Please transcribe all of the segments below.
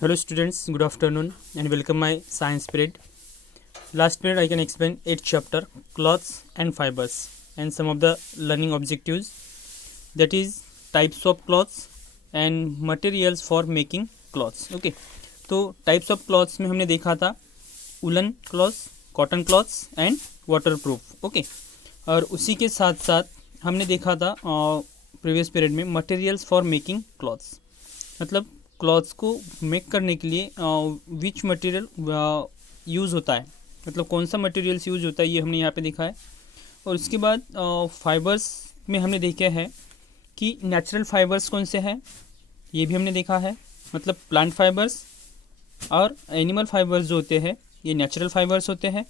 Hello students, good afternoon and welcome my science period. Last period I can explain 8th chapter cloths and fibers and some of the learning objectives, that is types of cloths and materials for making cloths. Okay, तो types of cloths में हमने देखा था woollen clothes, cotton clothes and waterproof. Okay, और उसी के साथ साथ हमने देखा था प्रीवियस पीरियड में मटेरियल्स फॉर मेकिंग क्लॉथ्स, मतलब क्लॉथ्स को मेक करने के लिए विच मटेरियल यूज़ होता है, मतलब कौन सा मटेरियल्स यूज़ होता है, ये हमने यहाँ पे देखा है. और उसके बाद फाइबर्स में हमने देखा है कि नेचुरल फाइबर्स कौन से हैं, ये भी हमने देखा है, मतलब प्लांट फाइबर्स और एनिमल फाइबर्स जो होते हैं ये नेचुरल फाइबर्स होते हैं.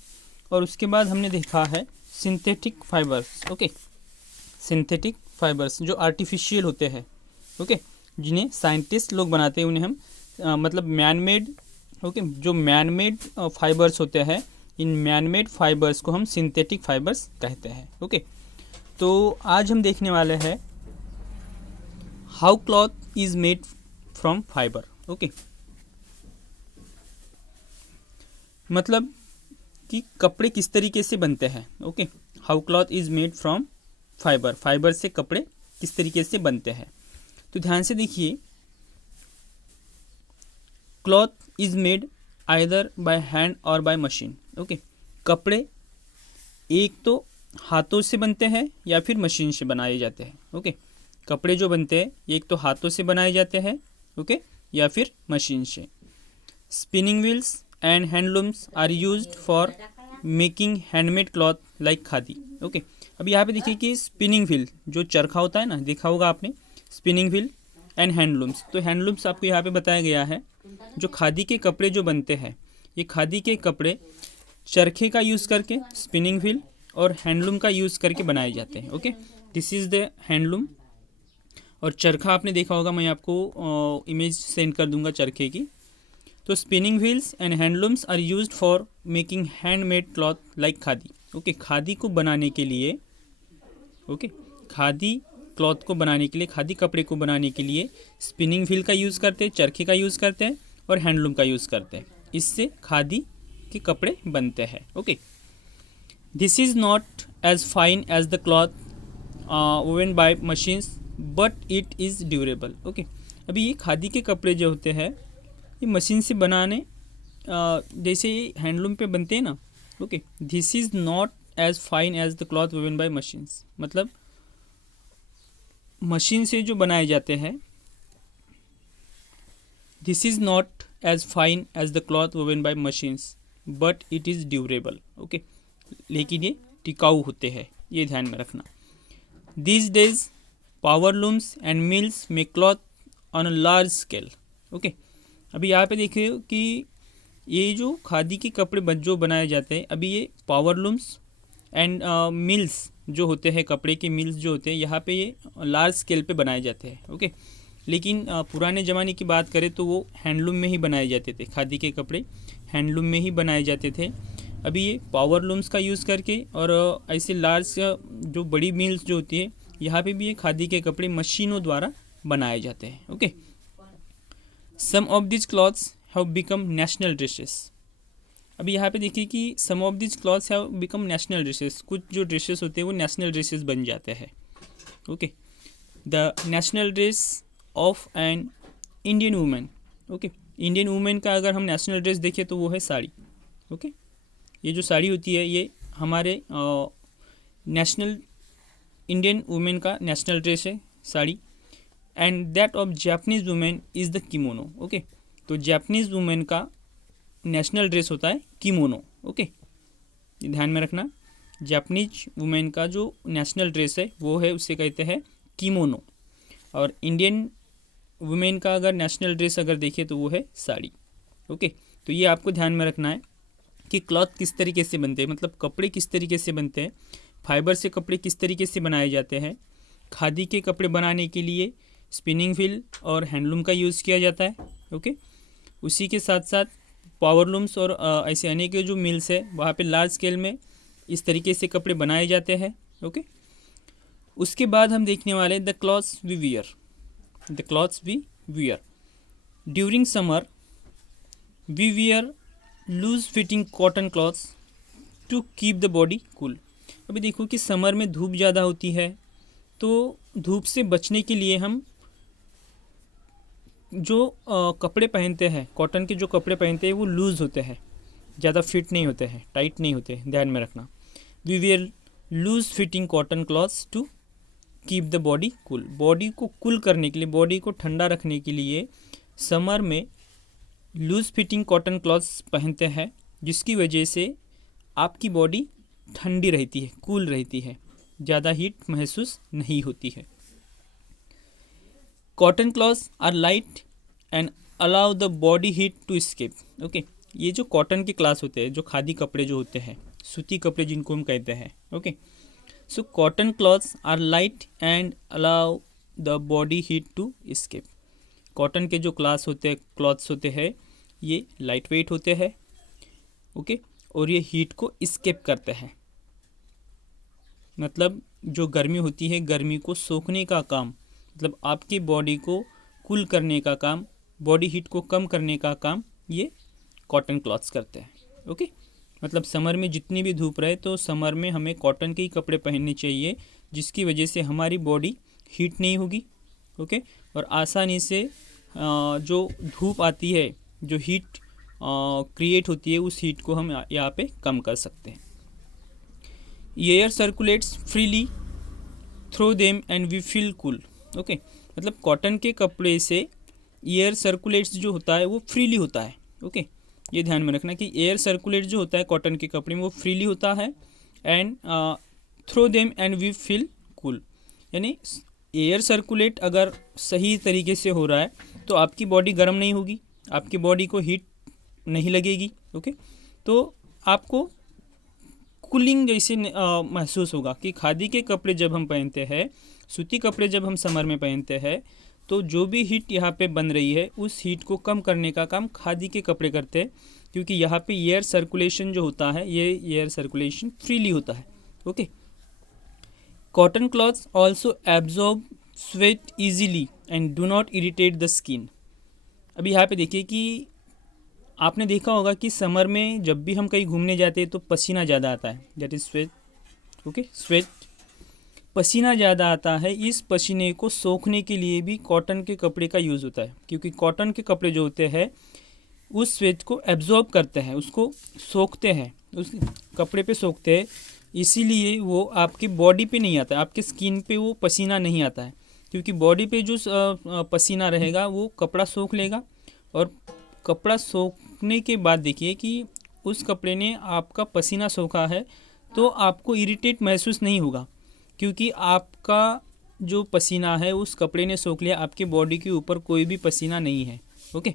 और उसके बाद हमने देखा है synthetic fibres. Okay, synthetic fibres जो आर्टिफिशियल होते हैं, ओके, जिन्हें साइंटिस्ट लोग बनाते हैं, उन्हें हम मतलब मैन मेड, ओके, जो मैन मेड फाइबर्स होते हैं, इन मैन मेड फाइबर्स को हम सिंथेटिक फाइबर्स कहते हैं. ओके, तो आज हम देखने वाले हैं how cloth is made from fibre. Okay, मतलब कि कपड़े किस तरीके से बनते हैं. Okay, how cloth is made from fibre, fibre से कपड़े किस तरीके से बनते हैं. तो ध्यान से देखिए, cloth is made either by hand और बाय मशीन. ओके, कपड़े एक तो हाथों से बनते हैं या फिर मशीन से बनाए जाते हैं. ओके, कपड़े जो बनते हैं एक तो हाथों से बनाए जाते हैं, ओके, या फिर मशीन से. Spinning wheels and handlooms are used for making handmade cloth like khadi. Okay, अब यहाँ पे देखिए कि स्पिनिंग व्हील जो चरखा होता है ना, देखा होगा आपने, स्पिनिंग व्हील एंड हैंडलूम्स. तो हैंडलूम्स आपको यहाँ पे बताया गया है, जो खादी के कपड़े जो बनते हैं, ये खादी के कपड़े चरखे का यूज़ करके, स्पिनिंग व्हील और हैंडलूम का यूज़ करके बनाए जाते हैं. Okay, this is the handloom. और चरखा आपने देखा होगा, मैं आपको इमेज सेंड कर दूंगा चरखे की. तो spinning wheels and handlooms are used for making handmade cloth like khadi. Okay, khadi को बनाने के लिए, ओके, खादी क्लॉथ को बनाने के लिए, खादी कपड़े को बनाने के लिए स्पिनिंग व्हील का यूज़ करते हैं, चरखे का यूज़ करते हैं और हैंडलूम का यूज़ करते हैं. इससे खादी के कपड़े बनते हैं. Okay, this is not as fine as the cloth woven by machines but it is durable. Okay, अभी ये खादी के कपड़े जो होते हैं ये मशीन से बनाने जैसे ये हैंडलूम पे बनते हैं ना. Okay, this is not as fine as the cloth woven by machines, मतलब मशीन से जो बनाए जाते हैं, this is not as fine as the cloth woven by machines but it is durable. Okay, लेकिन ये टिकाऊ होते हैं, ये ध्यान में रखना. These days power looms and mills make cloth on a large scale. Okay, अभी यहाँ पे देखिए कि ये जो खादी के कपड़े जो बनाए जाते हैं, अभी ये पावर लूम्स एंड मिल्स जो होते हैं, कपड़े के मिल्स जो होते हैं, यहाँ पे ये लार्ज स्केल पे बनाए जाते हैं. ओके, लेकिन पुराने ज़माने की बात करें तो वो हैंडलूम में ही बनाए जाते थे, खादी के कपड़े हैंडलूम में ही बनाए जाते थे. अभी ये पावर लूम्स का यूज़ करके और ऐसे लार्ज जो बड़ी मिल्स जो होती है, यहाँ पे भी ये खादी के कपड़े मशीनों द्वारा बनाए जाते हैं. Okay, some of this clothes have become national dresses. अभी यहाँ पे देखिए कि some of this clothes have become national dresses, कुछ जो ड्रेसेस होते हैं वो नेशनल ड्रेसेस बन जाते हैं. Okay, the national dress of an Indian women. Okay, Indian women का अगर हम नेशनल ड्रेस देखें तो वो है साड़ी. ओके, ये जो साड़ी होती है ये हमारे नेशनल इंडियन वुमेन का नेशनल ड्रेस है, sari. And that of Japanese women is the kimono. Okay, तो जापानीज़ वुमेन का नेशनल ड्रेस होता है किमोनो. ओके, ये ध्यान में रखना, जापानीज वुमेन का जो नेशनल ड्रेस है वो है, उसे कहते हैं किमोनो. और इंडियन वुमेन का अगर नेशनल ड्रेस अगर देखें तो वो है साड़ी. ओके, तो ये आपको ध्यान में रखना है कि क्लॉथ किस तरीके से बनते हैं, मतलब कपड़े किस तरीके से बनते हैं, फाइबर से कपड़े किस तरीके से बनाए जाते हैं. खादी के कपड़े बनाने के लिए स्पिनिंग व्हील और हैंडलूम का यूज़ किया जाता है. ओके, उसी के साथ साथ पावर लूम्स और ऐसे अनेक जो मिल्स है वहाँ पे लार्ज स्केल में इस तरीके से कपड़े बनाए जाते हैं. ओके, उसके बाद हम देखने वाले the clothes we wear. The clothes we wear during summer we wear loose fitting cotton clothes to keep the body cool. अभी देखो कि समर में धूप ज़्यादा होती है, तो धूप से बचने के लिए हम जो कपड़े पहनते हैं, कॉटन के जो कपड़े पहनते हैं वो लूज़ होते हैं, ज़्यादा फिट नहीं होते हैं, टाइट नहीं होते, ध्यान में रखना। We wear loose fitting cotton clothes to keep the body cool. Body को कूल करने के लिए, बॉडी को ठंडा रखने के लिए समर में लूज फिटिंग कॉटन क्लॉथ्स पहनते हैं, जिसकी वजह से आपकी बॉडी ठंडी रहती है, कूल रहती है, ज़्यादा हीट महसूस नहीं होती है। Cotton clothes are light and allow the body heat to escape. Okay, ये जो कॉटन के क्लास होते हैं, जो खादी कपड़े जो होते हैं, सूती कपड़े जिनको हम कहते हैं, okay, so cotton clothes are light and allow the body heat to escape. Cotton के जो क्लॉथ्स होते हैं ये लाइट वेट होते हैं, ओके, और ये हीट को एस्केप करते हैं। मतलब जो गर्मी होती है, गर्मी को सोखने का काम, मतलब आपकी बॉडी को कूल करने का काम, बॉडी हीट को कम करने का काम ये कॉटन क्लॉथ्स करते हैं। ओके, मतलब समर में जितनी भी धूप रहे तो समर में हमें कॉटन के ही कपड़े पहनने चाहिए, जिसकी वजह से हमारी बॉडी हीट नहीं होगी। ओके, और आसानी से जो धूप आती है, जो हीट क्रिएट होती है, उस हीट को हम यहाँ पे कम कर सकते हैं। Air circulates freely through them and we feel cool. Okay, मतलब कॉटन के कपड़े से एयर सर्कुलेट्स जो होता है वो फ्रीली होता है। ओके, ये ध्यान में रखना कि एयर सर्कुलेट जो होता है कॉटन के कपड़े में वो फ्रीली होता है, and through them and we feel cool. यानी एयर सर्कुलेट अगर सही तरीके से हो रहा है तो आपकी बॉडी गर्म नहीं होगी, आपकी बॉडी को हीट नहीं लगेगी। ओके, तो आपको कूलिंग जैसे महसूस होगा कि खादी के कपड़े जब हम पहनते हैं, सूती कपड़े जब हम समर में पहनते हैं, तो जो भी हीट यहाँ पे बन रही है उस हीट को कम करने का काम खादी के कपड़े करते हैं, क्योंकि यहाँ पे एयर सर्कुलेशन जो होता है ये एयर सर्कुलेशन फ्रीली होता है। Okay, cotton clothes also absorb sweat easily and do not irritate the skin. अभी यहाँ पे देखिए कि आपने देखा होगा कि समर में जब भी हम कहीं घूमने जाते हैं तो पसीना ज़्यादा आता है, that is sweat. Okay, sweat, पसीना ज़्यादा आता है। इस पसीने को सोखने के लिए भी कॉटन के कपड़े का यूज़ होता है, क्योंकि कॉटन के कपड़े जो होते हैं उस स्वेट को एब्जॉर्ब करते हैं, उसको सोखते हैं, उस कपड़े पे सोखते हैं, इसीलिए वो आपकी बॉडी पे नहीं आता है, आपके स्किन पे वो पसीना नहीं आता है, क्योंकि बॉडी पे जो पसीना रहेगा वो कपड़ा सोख लेगा, और कपड़ा सोखने के बाद देखिए कि उस कपड़े ने आपका पसीना सोखा है तो आपको इरिटेट महसूस नहीं होगा, क्योंकि आपका जो पसीना है उस कपड़े ने सोख लिया, आपके बॉडी के ऊपर कोई भी पसीना नहीं है। ओके,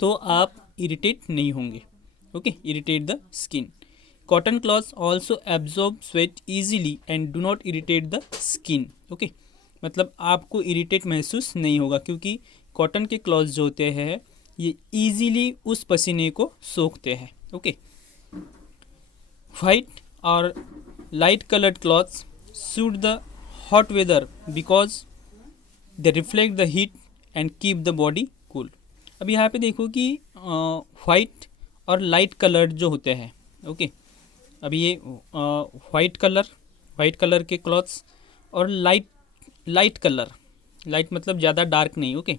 तो आप इरिटेट नहीं होंगे। Okay, irritate the skin. Cotton clothes also absorb sweat easily and do not irritate the skin. Okay, मतलब आपको इरिटेट महसूस नहीं होगा, क्योंकि कॉटन के क्लॉथ्स जो होते हैं ये ईजीली उस पसीने को सोखते हैं। ओके, वाइट और light coloured clothes suit the hot weather because they reflect the heat and keep the body cool. अब यहाँ पे देखो कि वाइट और लाइट कलर्ड जो होते हैं, ओके, अभी ये वाइट कलर के क्लॉथ्स और लाइट कलर, लाइट मतलब ज़्यादा डार्क नहीं। ओके,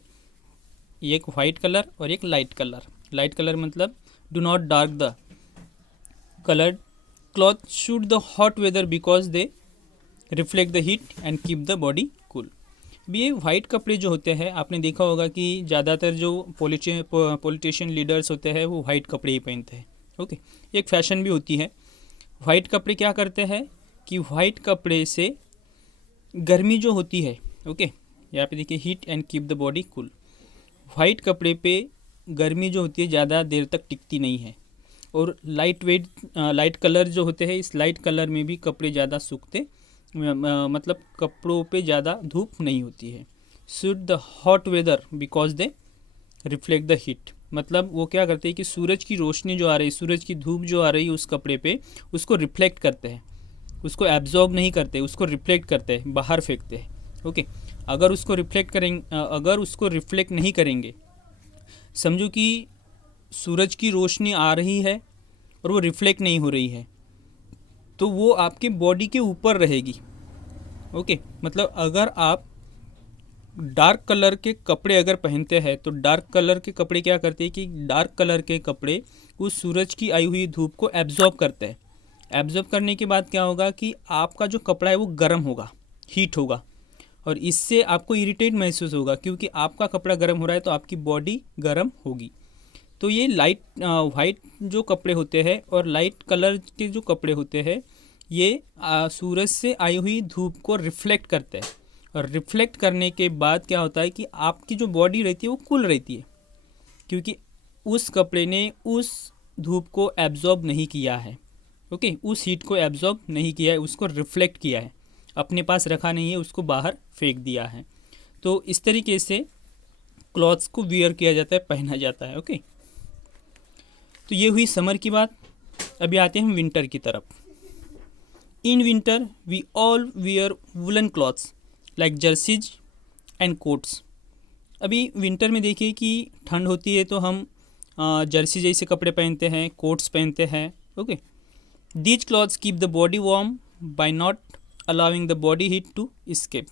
एक वाइट कलर और एक लाइट कलर मतलब do not dark the coloured cloth suit the hot weather because they reflect the heat and keep the body cool. ये वाइट कपड़े जो होते हैं, आपने देखा होगा कि ज़्यादातर जो पॉलिटिशियन लीडर्स होते हैं वो वाइट कपड़े ही पहनते हैं। ओके, एक फैशन भी होती है। वाइट कपड़े क्या करते हैं कि वाइट कपड़े से गर्मी जो होती है, ओके, यहाँ पे देखिए heat and keep the body cool. White कपड़े पे गर्मी जो होती है ज़्यादा देर तक टिकती नहीं है, और लाइट कलर जो होते हैं, इस लाइट कलर में भी कपड़े ज़्यादा सूखते, मतलब कपड़ों पे ज़्यादा धूप नहीं होती है। Suit the hot weather because they reflect the heat, मतलब वो क्या करते हैं कि सूरज की रोशनी जो आ रही है, सूरज की धूप जो आ रही है उस कपड़े पे, उसको रिफ्लेक्ट करते हैं, उसको एब्जॉर्ब नहीं करते, उसको रिफ्लेक्ट करते हैं, बाहर फेंकते हैं। ओके, अगर उसको रिफ्लेक्ट नहीं करेंगे, समझो कि सूरज की रोशनी आ रही है और वो रिफ्लेक्ट नहीं हो रही है, तो वो आपके बॉडी के ऊपर रहेगी। ओके, मतलब अगर आप डार्क कलर के कपड़े अगर पहनते हैं तो डार्क कलर के कपड़े क्या करते हैं कि डार्क कलर के कपड़े उस सूरज की आई हुई धूप को एब्जॉर्ब करते हैं। एब्जॉर्ब करने के बाद क्या होगा कि आपका जो कपड़ा है वो गर्म होगा, हीट होगा, और इससे आपको इरिटेट महसूस होगा, क्योंकि आपका कपड़ा गर्म हो रहा है तो आपकी बॉडी गर्म होगी। तो ये लाइट वाइट जो कपड़े होते हैं और लाइट कलर के जो कपड़े होते हैं ये सूरज से आई हुई धूप को रिफ्लेक्ट करते हैं, और रिफ्लेक्ट करने के बाद क्या होता है कि आपकी जो बॉडी रहती है वो कूल रहती है, क्योंकि उस कपड़े ने उस धूप को एब्जॉर्ब नहीं किया है। ओके, उस हीट को एब्जॉर्ब नहीं किया है, उसको रिफ्लेक्ट किया है, अपने पास रखा नहीं है, उसको बाहर फेंक दिया है। तो इस तरीके से क्लॉथ्स को वियर किया जाता है, पहना जाता है। ओके, तो ये हुई समर की बात। अभी आते हैं हम विंटर की तरफ। In winter we all wear woollen clothes like jerseys and coats. अभी विंटर में देखिए कि ठंड होती है तो हम जर्सी जैसे कपड़े पहनते हैं, कोट्स पहनते हैं। Okay, these clothes keep the body warm by not allowing the body heat to escape.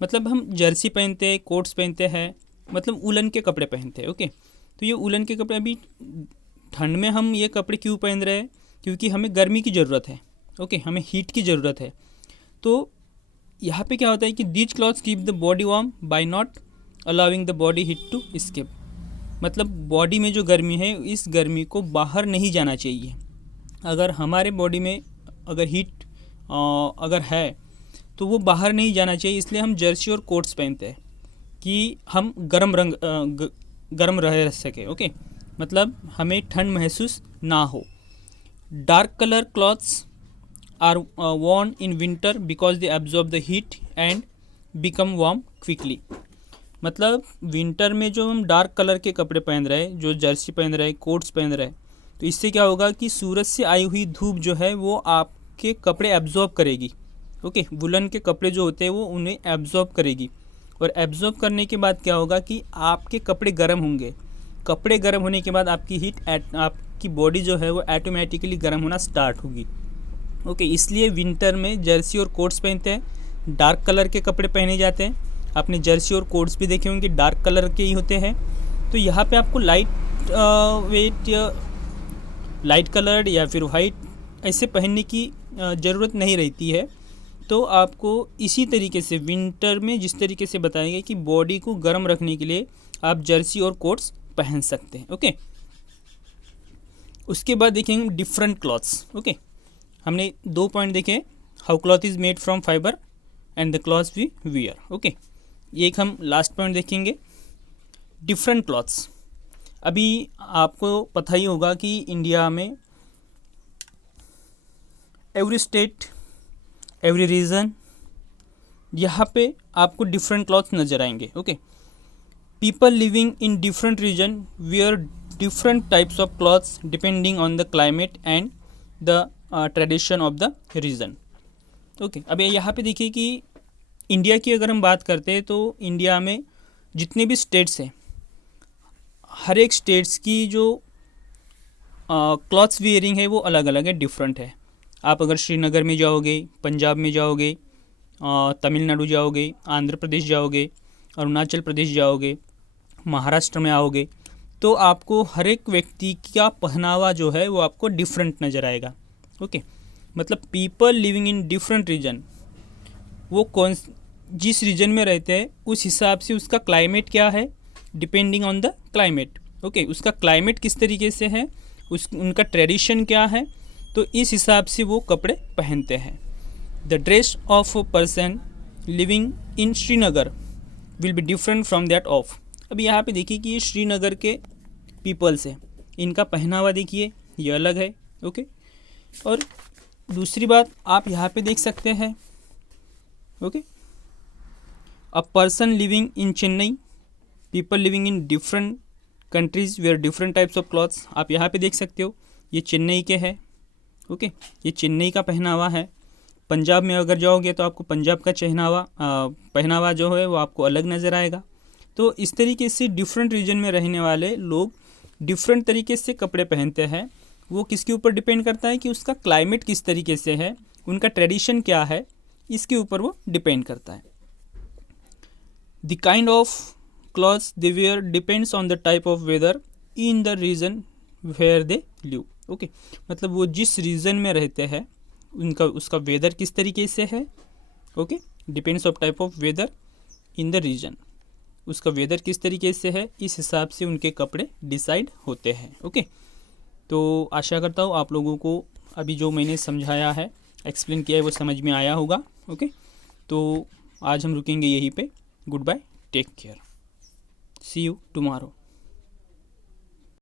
मतलब हम जर्सी पहनते हैं, कोट्स पहनते हैं, मतलब उलन के कपड़े पहनते हैं। ओके, तो ये उलन के कपड़े, अभी ठंड में हम ये कपड़े क्यों पहन रहे हैं? क्योंकि हमें गर्मी की ज़रूरत है। ओके, हमें हीट की ज़रूरत है। तो यहाँ पे क्या होता है कि these clothes keep the body warm by not allowing the body heat to escape. मतलब बॉडी में जो गर्मी है, इस गर्मी को बाहर नहीं जाना चाहिए। अगर हमारे बॉडी में अगर हीट अगर है तो वो बाहर नहीं जाना चाहिए, इसलिए हम जर्सी और कोट्स पहनते हैं कि हम गर्म रह सके। ओके, मतलब हमें ठंड महसूस ना हो। Dark colour clothes are worn in winter because they absorb the heat and become warm quickly। मतलब विंटर में जो हम डार्क कलर के कपड़े पहन रहे हैं, जो जर्सी पहन रहे हैं, कोट्स पहन रहे हैं, तो इससे क्या होगा कि सूरज से आई हुई धूप जो है वो आपके कपड़े एब्जॉर्ब करेगी। ओके, वुलन के कपड़े जो होते हैं वो उन्हें एब्जॉर्ब करेगी, और एब्जॉर्ब करने के बाद क्या होगा कि आपके कपड़े गर्म होंगे। कपड़े गर्म होने के बाद आपकी आपकी बॉडी जो है वो ऑटोमेटिकली गर्म होना स्टार्ट होगी। ओके, इसलिए विंटर में जर्सी और कोट्स पहनते हैं, डार्क कलर के कपड़े पहने जाते हैं। आपने जर्सी और कोट्स भी देखे होंगे, डार्क कलर के ही होते हैं। तो यहाँ पे आपको वेट या लाइट कलर्ड या फिर वाइट ऐसे पहनने की ज़रूरत नहीं रहती है। तो आपको इसी तरीके से विंटर में जिस तरीके से बताएंगे कि बॉडी को गर्म रखने के लिए आप जर्सी और कोट्स पहन सकते हैं। ओके, उसके बाद देखेंगे डिफरेंट क्लॉथ्स। ओके, हमने 2 पॉइंट देखे, how cloth is made from fibre and the clothes we wear. Okay, एक हम लास्ट पॉइंट देखेंगे, डिफरेंट क्लॉथ्स। अभी आपको पता ही होगा कि इंडिया में एवरी स्टेट, एवरी रीजन, यहाँ पे आपको डिफरेंट क्लॉथ्स नज़र आएंगे। Okay, people living in different region wear different types of clothes depending on the climate and the tradition of the region. Okay, अब यहाँ पे देखिए कि इंडिया की अगर हम बात करते हैं तो इंडिया में जितने भी स्टेट्स हैं, हर एक स्टेट्स की जो क्लॉथ्स वेयरिंग है वो अलग अलग है, डिफरेंट है। आप अगर श्रीनगर में जाओगे, पंजाब में जाओगे, तमिलनाडु जाओगे, आंध्र प्रदेश जाओगे, अरुणाचल प्रदेश जाओगे, महाराष्ट्र में आओगे, तो आपको हर एक व्यक्ति का पहनावा जो है वो आपको डिफरेंट नज़र आएगा। ओके, मतलब people living in different region, वो जिस रीजन में रहते हैं उस हिसाब से उसका क्लाइमेट क्या है, depending on the climate. Okay, उसका क्लाइमेट किस तरीके से है, उनका ट्रेडिशन क्या है, तो इस हिसाब से वो कपड़े पहनते हैं। The dress of a person living in Srinagar will be different from that of. अभी यहाँ पे देखिए कि ये श्रीनगर के पीपल्स है, इनका पहनावा देखिए ये अलग है। ओके, और दूसरी बात आप यहाँ पे देख सकते हैं। Okay, a person living in Chennai, people living in different countries wear different types of clothes, आप यहाँ पे देख सकते हो, ये चेन्नई के हैं। ओके, ये चेन्नई का पहनावा है। पंजाब में अगर जाओगे तो आपको पंजाब का पहनावा जो है वो आपको अलग नज़र आएगा। तो इस तरीके से डिफरेंट रीजन में रहने वाले लोग डिफरेंट तरीके से कपड़े पहनते हैं, वो किसके ऊपर डिपेंड करता है कि उसका क्लाइमेट किस तरीके से है, उनका ट्रेडिशन क्या है, इसके ऊपर वो डिपेंड करता है। The kind of clothes they wear depends on the type of weather in the region where they live. Okay, मतलब वो जिस रीजन में रहते हैं उनका उसका वेदर किस तरीके से है। Okay, depends of type of weather in the region, उसका वेदर किस तरीके से है, इस हिसाब से उनके कपड़े डिसाइड होते हैं। ओके, तो आशा करता हूँ आप लोगों को अभी जो मैंने समझाया है, एक्सप्लेन किया है, वो समझ में आया होगा। ओके, तो आज हम रुकेंगे यहीं पे। Goodbye, take care, see you tomorrow.